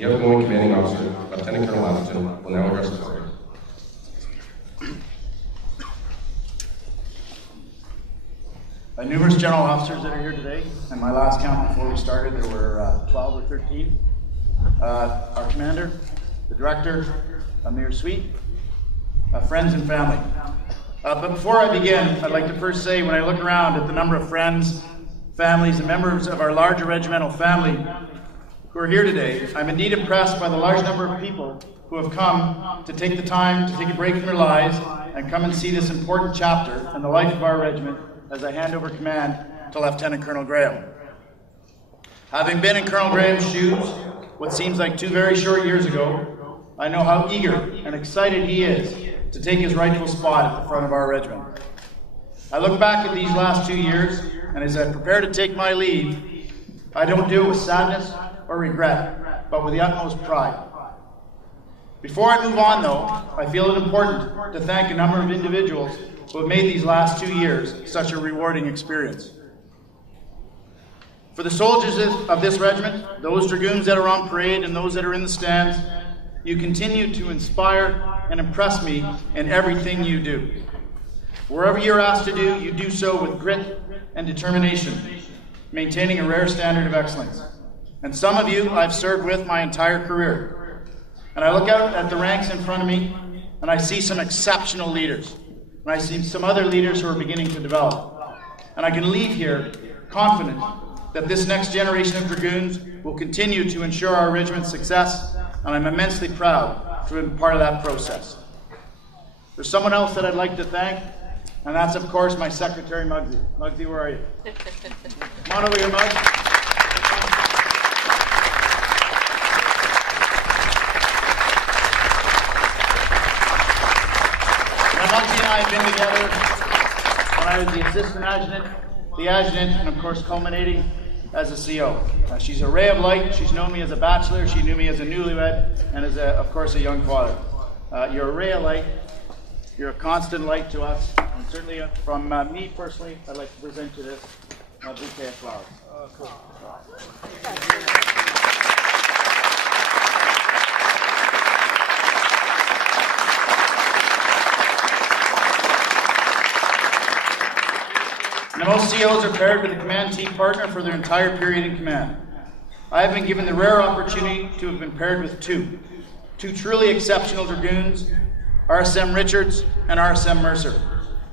The outgoing commanding officer, Lieutenant Colonel Atherton, will now address the court. Numerous general officers that are here today, and my last count before we started, there were 12 or 13. Our commander, the director, Mayor Sweet, friends and family. But before I begin, I'd like to first say, when I look around at the number of friends, families, and members of our larger regimental family who are here today, I'm indeed impressed by the large number of people who have come to take the time to take a break from their lives and come and see this important chapter in the life of our regiment as I hand over command to Lieutenant Colonel Graham. Having been in Colonel Graham's shoes, what seems like 2 very short years ago, I know how eager and excited he is to take his rightful spot at the front of our regiment. I look back at these last 2 years, and as I prepare to take my leave, I don't do it with sadness or regret, but with the utmost pride. Before I move on, though, I feel it important to thank a number of individuals who have made these last 2 years such a rewarding experience. For the soldiers of this regiment, those Dragoons that are on parade and those that are in the stands, you continue to inspire and impress me in everything you do. Wherever you're asked to do, you do so with grit and determination, maintaining a rare standard of excellence. And some of you I've served with my entire career. And I look out at the ranks in front of me, and I see some exceptional leaders. And I see some other leaders who are beginning to develop. And I can leave here confident that this next generation of Dragoons will continue to ensure our regiment's success, and I'm immensely proud to have been part of that process. There's someone else that I'd like to thank, and that's, of course, my secretary, Muggsy. Muggsy, where are you? Come on over here, Muggs. Muggsy and I have been together when I was the assistant adjutant, the adjutant, and of course culminating as a CO. She's a ray of light. She's known me as a bachelor. She knew me as a newlywed, and as, of course, a young father. You're a ray of light. You're a constant light to us. And certainly from me personally, I'd like to present you this bouquet of flowers. Cool. Now, most COs are paired with a command team partner for their entire period in command. I have been given the rare opportunity to have been paired with two truly exceptional Dragoons, RSM Richards and RSM Mercer.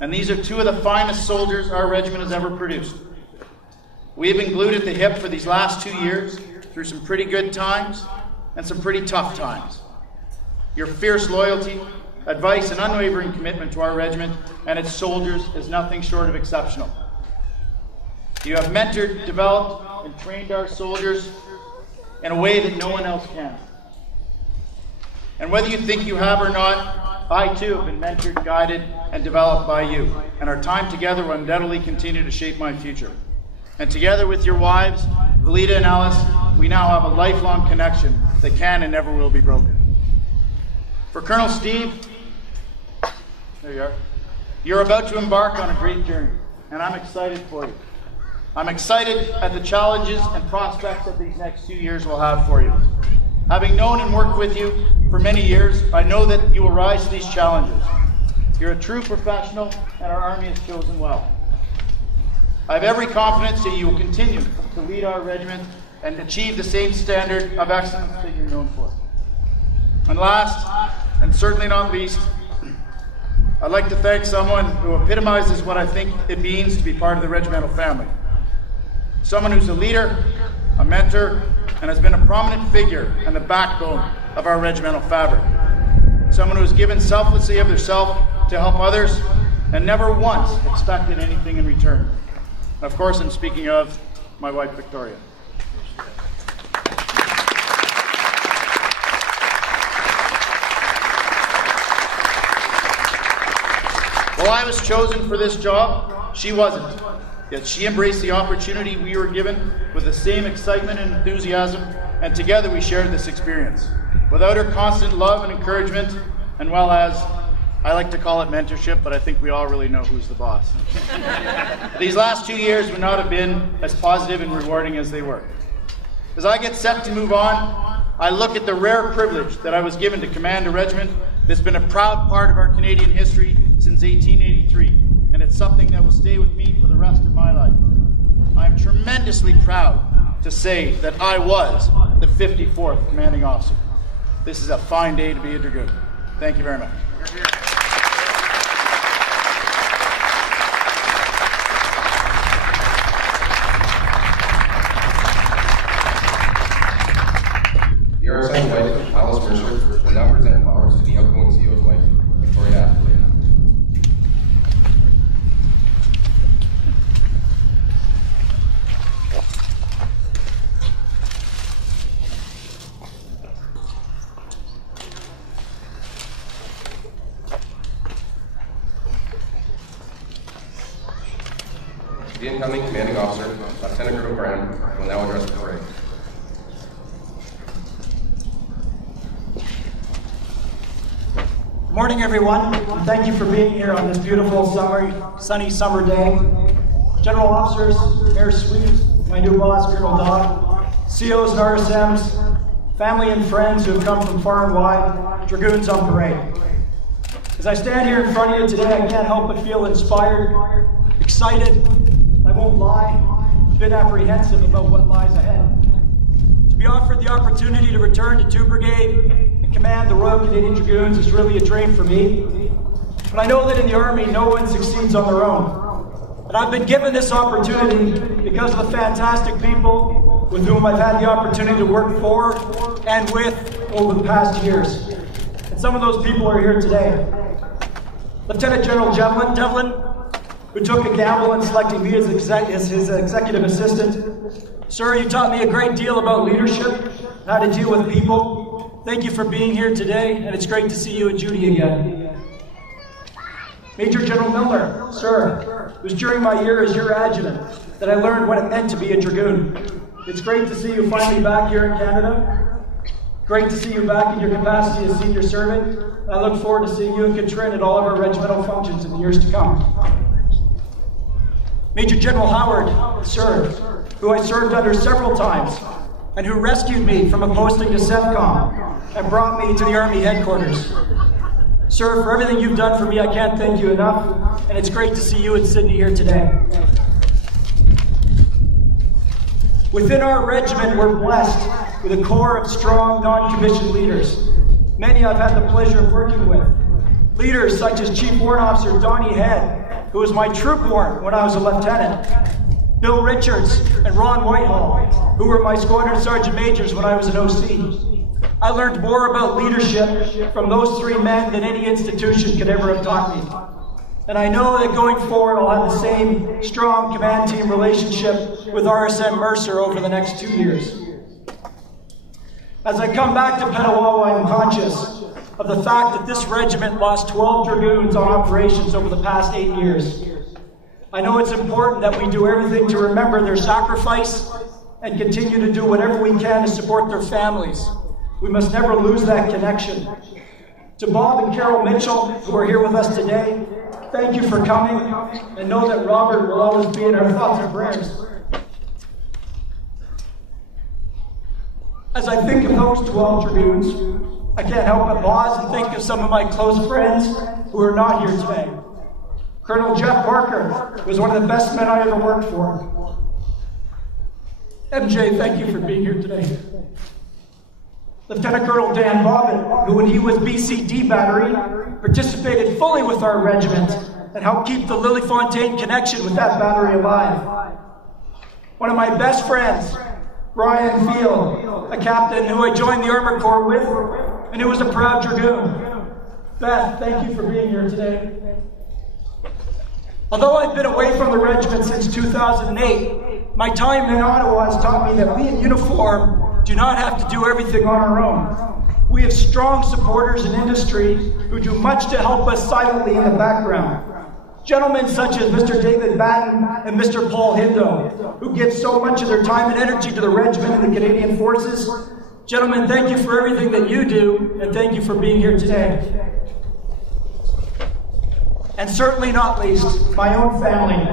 And these are 2 of the finest soldiers our regiment has ever produced. We have been glued at the hip for these last 2 years through some pretty good times and some pretty tough times. Your fierce loyalty, advice, and unwavering commitment to our regiment and its soldiers is nothing short of exceptional. You have mentored, developed, and trained our soldiers in a way that no one else can. And whether you think you have or not, I too have been mentored, guided, and developed by you. And our time together will undoubtedly continue to shape my future. And together with your wives, Valita and Alice, we now have a lifelong connection that can and never will be broken. For Colonel Steve, there you are. You're about to embark on a great journey, and I'm excited for you. I'm excited at the challenges and prospects that these next 2 years will have for you. Having known and worked with you for many years, I know that you will rise to these challenges. You're a true professional, and our Army has chosen well. I have every confidence that you will continue to lead our regiment and achieve the same standard of excellence that you're known for. And last, and certainly not least, I'd like to thank someone who epitomizes what I think it means to be part of the regimental family. Someone who's a leader, a mentor, and has been a prominent figure and the backbone of our regimental fabric. Someone who has given selflessly of herself to help others and never once expected anything in return. Of course, I'm speaking of my wife, Victoria. While I was chosen for this job, she wasn't. Yet she embraced the opportunity we were given with the same excitement and enthusiasm, and together we shared this experience. Without her constant love and encouragement, and well, as I like to call it mentorship, but I think we all really know who's the boss. These last 2 years would not have been as positive and rewarding as they were. As I get set to move on, I look at the rare privilege that I was given to command a regiment that's been a proud part of our Canadian history since 1883, and it's something that will stay with me for the rest of my life. I'm tremendously proud to say that I was the 54th commanding officer. This is a fine day to be a Dragoon. Thank you very much. The RSM wife, Alice Mercer, will now present flowers to the outgoing CEO's wife, Victoria Atherton. The incoming commanding officer, Lieutenant Colonel Graham, will now address the parade. Good morning, everyone. Thank you for being here on this beautiful sunny summer day. General officers, Mayor Sweet, my new boss, Colonel Dodd, COs and RSMs, family and friends who have come from far and wide, Dragoons on parade. As I stand here in front of you today, I can't help but feel inspired, excited, I won't lie, a bit apprehensive about what lies ahead. To be offered the opportunity to return to 2 Brigade and command the Royal Canadian Dragoons is really a dream for me. But I know that in the Army, no one succeeds on their own. And I've been given this opportunity because of the fantastic people with whom I've had the opportunity to work for and with over the past years. And some of those people are here today. Lieutenant General Devlin, who took a gamble in selecting me as his executive assistant. Sir, you taught me a great deal about leadership, how to deal with people. Thank you for being here today, and it's great to see you and Judy again. Major General Miller, sir, it was during my year as your adjutant that I learned what it meant to be a Dragoon. It's great to see you finally back here in Canada. Great to see you back in your capacity as senior servant. And I look forward to seeing you and Katrin at all of our regimental functions in the years to come. Major General Howard, sir, who I served under several times and who rescued me from a posting to CENTCOM and brought me to the Army headquarters. Sir, for everything you've done for me, I can't thank you enough, and it's great to see you and Sydney here today. Within our regiment, we're blessed with a core of strong, non-commissioned leaders. Many I've had the pleasure of working with. Leaders such as Chief Warrant Officer Donnie Head, who was my troop warrant when I was a lieutenant. Bill Richards and Ron Whitehall, who were my squadron sergeant majors when I was an OC. I learned more about leadership from those 3 men than any institution could ever have taught me. And I know that going forward, I'll have the same strong command team relationship with RSM Mercer over the next 2 years. As I come back to Petawawa, I'm conscious of the fact that this regiment lost 12 Dragoons on operations over the past 8 years. I know it's important that we do everything to remember their sacrifice and continue to do whatever we can to support their families. We must never lose that connection. To Bob and Carol Mitchell, who are here with us today, thank you for coming, and know that Robert will always be in our thoughts and prayers. As I think of those 12 Dragoons, I can't help but pause and think of some of my close friends who are not here today. Colonel Jeff Parker was one of the best men I ever worked for. MJ, thank you for being here today. Lieutenant Colonel Dan Bobbitt, who when he was BCD Battery, participated fully with our regiment and helped keep the Lily Fontaine connection with that battery alive. One of my best friends, Brian Field, a captain who I joined the Armor Corps with, and who was a proud Dragoon. Beth, thank you for being here today. Although I've been away from the regiment since 2008, my time in Ottawa has taught me that we in uniform do not have to do everything on our own. We have strong supporters in industry who do much to help us silently in the background. Gentlemen such as Mr. David Batten and Mr. Paul Hindo, who give so much of their time and energy to the regiment and the Canadian Forces. Gentlemen, thank you for everything that you do, and thank you for being here today. And certainly not least, my own family.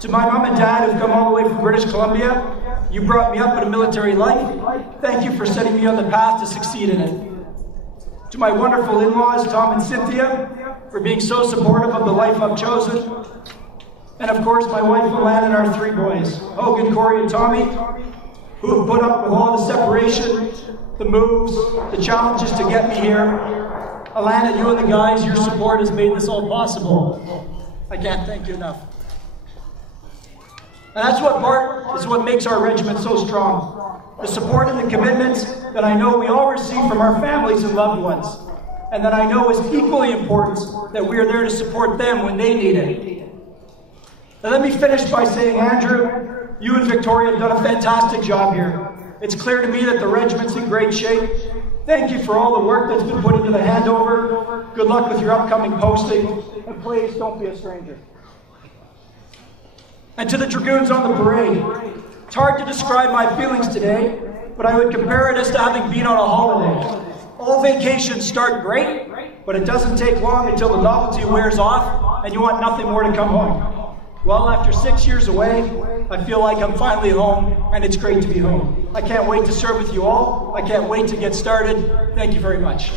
To my mom and dad who've come all the way from British Columbia, You brought me up in a military life. Thank you for setting me on the path to succeed in it. To my wonderful in-laws, Tom and Cynthia, for being so supportive of the life I've chosen. And of course, my wife, Alana, and our 3 boys, Hogan, Corey, and Tommy, who have put up with all the separation, the moves, the challenges to get me here. Alana, you and the guys, your support has made this all possible. I can't thank you enough. And that's what, Bart, is what makes our regiment so strong. The support and the commitments that I know we all receive from our families and loved ones. And that I know is equally important that we are there to support them when they need it. And let me finish by saying, Andrew, you and Victoria have done a fantastic job here. It's clear to me that the regiment's in great shape. Thank you for all the work that's been put into the handover. Good luck with your upcoming posting. And please don't be a stranger. And to the Dragoons on the parade, it's hard to describe my feelings today, but I would compare it as to having been on a holiday. All vacations start great, but it doesn't take long until the novelty wears off and you want nothing more to come home. Well, after 6 years away, I feel like I'm finally home, and it's great to be home. I can't wait to serve with you all. I can't wait to get started. Thank you very much.